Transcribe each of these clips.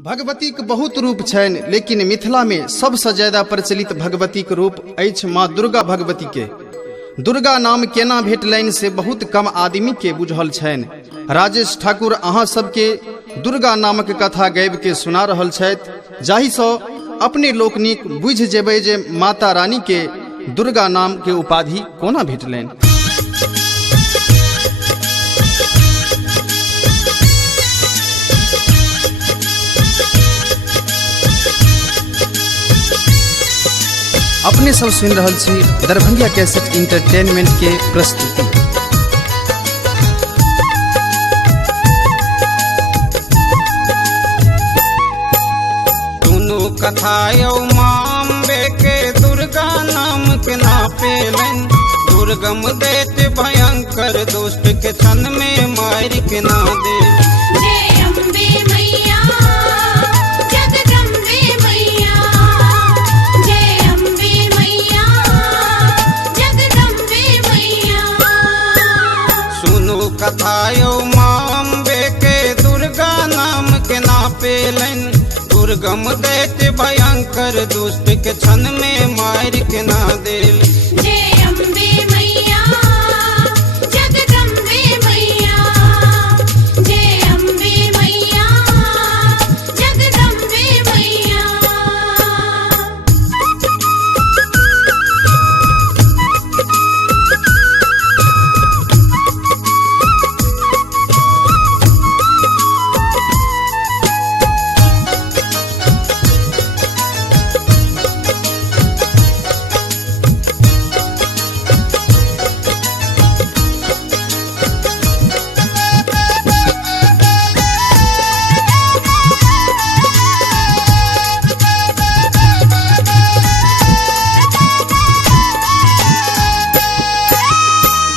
भगवती के बहुत रूप छन, लेकिन मिथिला में सबसे ज्यादा प्रचलित भगवती के रूप अछि माँ दुर्गा भगवती के। दुर्गा नाम केना भेटलनि से बहुत कम आदमी के बुझल छन। राजेश ठाकुर अहाँ सबके दुर्गा नामक कथा गाबि के सुना रहल छथि, जाहि सँ अपने लोकनिक बुझि जेबै जे माता रानी के दुर्गा नाम के उपाधि कोना भेटलनि। अपने सब सुन रहल छी दरभंगिया कैसेट इंटरटेनमेंट के प्रस्तुति। सुनो कथा यौ माम्बे के दुर्गा नाम के ना पेलन। दुर्गम दैत्य भयंकर दुष्ट के क्षण में मार के ना दे। जय अम्बे मैया जगदम्बे मैया, जय अम्बे मैया जगदम्बे मैया। सुनो कथा यौ माम्बे के दुर्गा नाम के ना पेलन। दुर्गम दैत्य भयंकर दुष्ट के क्षण में मार के ना देल। जय अम्बे मैया जगदम्बे मैया, जय अम्बे मैया जगदम्बे मैया।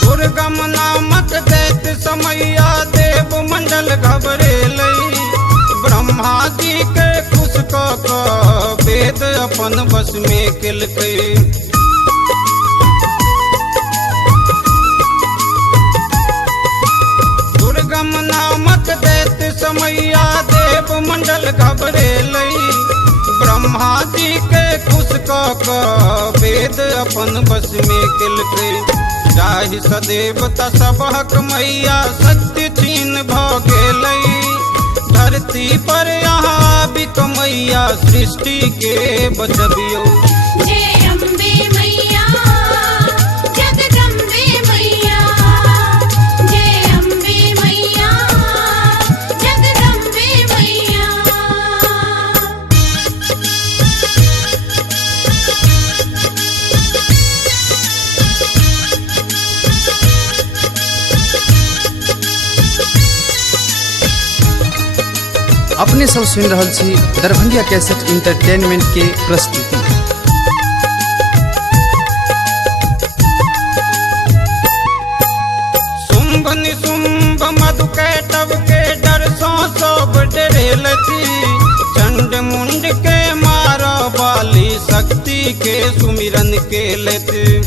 दुर्गम नामक दैत्य समैया देव मंडल घबरेलई। ब्रह्मा जी के खुश क वेद अपन बस में केलकै। दुर्गम नामक दैत्य समैया देव मंडल घबरेलई। ब्रह्मा जी के खुश क वेद अपन बस में केलकै। जाहि सदेवता सबहक मैया शक्ति छीन भ गेलई। धरती पर यहाँ बिक मैया सृष्टि के बचबियो। जय अम्बे मैया जगदम्बे मैया, जय अम्बे मैया जगदम्बे मैया। अपने सब सुन रहल छी दरभंगिया कैसेट इंटरटेनमेंट के प्रस्तुति। शुंभ निशुंभ मधु कैटव के डर सो सब डरेलथि। चंड मुंड के मार वाली शक्ति के सुमिरन के लेति।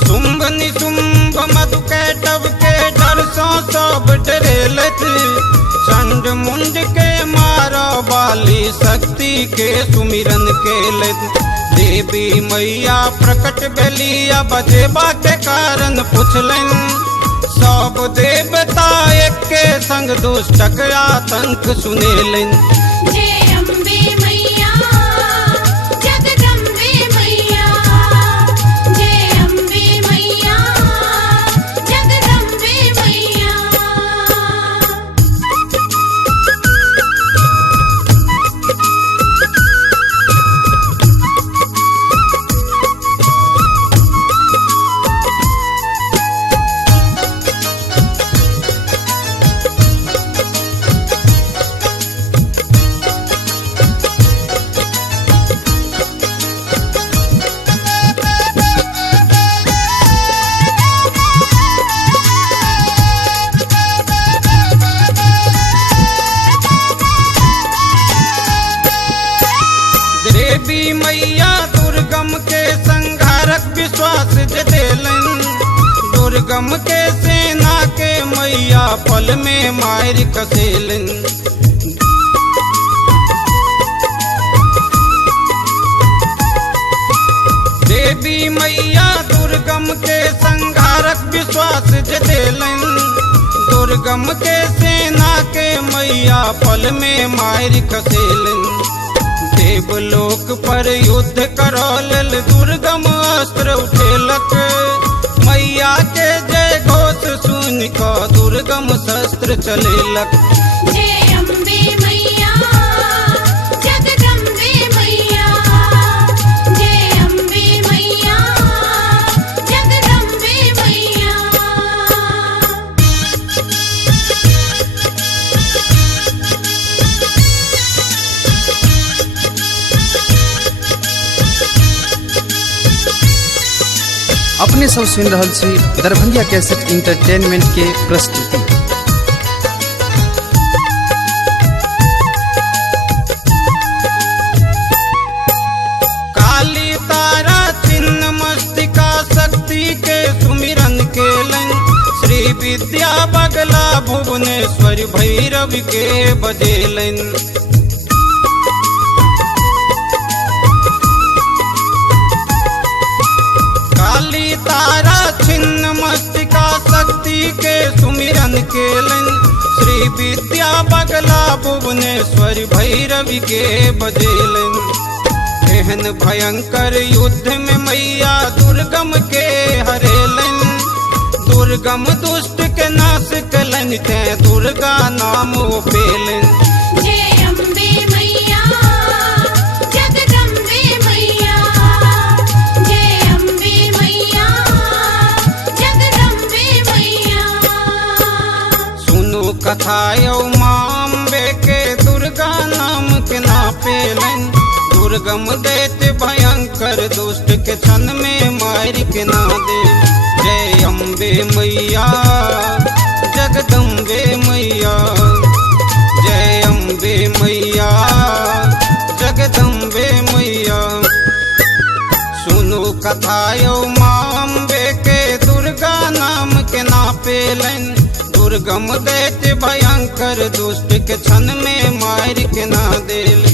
शुंभ निशुंभ मधु कैटव के डर सो सब डरेलथि। चंड मुंड के मार वाली शक्ति के सुमिरन के लेति। देवी मैया प्रकट भेलिया बजेबा के कारण पुछलन। सब देवता एक के संग दुष्टक आतंक सुनेलन। जय अम्बे मैया जगदम्बे मैया, जय अम्बे मैया जगदम्बे मैया। देवी मैया दुर्गम के संघारक विश्वास जे देलन। दुर्गम के सेना के पल में मार कसेलन। देवी मैया दुर्गम के संहारक विश्वास जतेलन। दुर्गम के सेना के मैया पल में मार कसेलन। देवलोक पर युद्ध करौलल दुर्गम अस्त्र उठेलक। मैया के जय घोष सुन क दुर्गम शस्त्र चलेलक। जय अम्बे मैया जगदम्बे मैया। जय अम्बे मैया जगदम्बे मैया। अपने सब सुन रहल छी दरभंगिया कैसेट इंटरटेनमेंट के प्रस्तुति। काली तारा चिन्ह मस्तिका शक्ति के सुमिरन केलन। श्री विद्या बगला भुवनेश्वर भैरव के बजेलन। काली तारा छिन्न मस्तिका शक्ति के सुमिरन केलन। श्री विद्या बगला भुवनेश्वर भैरव के बजेलन। एहन भयंकर युद्ध में मैया दुर्गम के हरेलन। दुर्गम दुष्ट के नाश कलन ते दुर्गा नाम पेलन। जय अम्बे मैया जगदम्बे मैया। जय अम्बे मैया जगदम्बे मैया। सुनो कथा यौ माम्बे के दुर्गा नाम के नापेलन। दुर्गम दैत्य भयंकर दुष्ट के क्षण में मार के ना दे। जय अम्बे मैया जगदम्बे मैया। जय अम्बे मैया जगदम्बे मैया। सुनो कथा यौ माम्बे के दुर्गा नाम के नापेलन। दुर्गम दैत्य भयंकर दुष्ट के क्षण में मार के ना देल।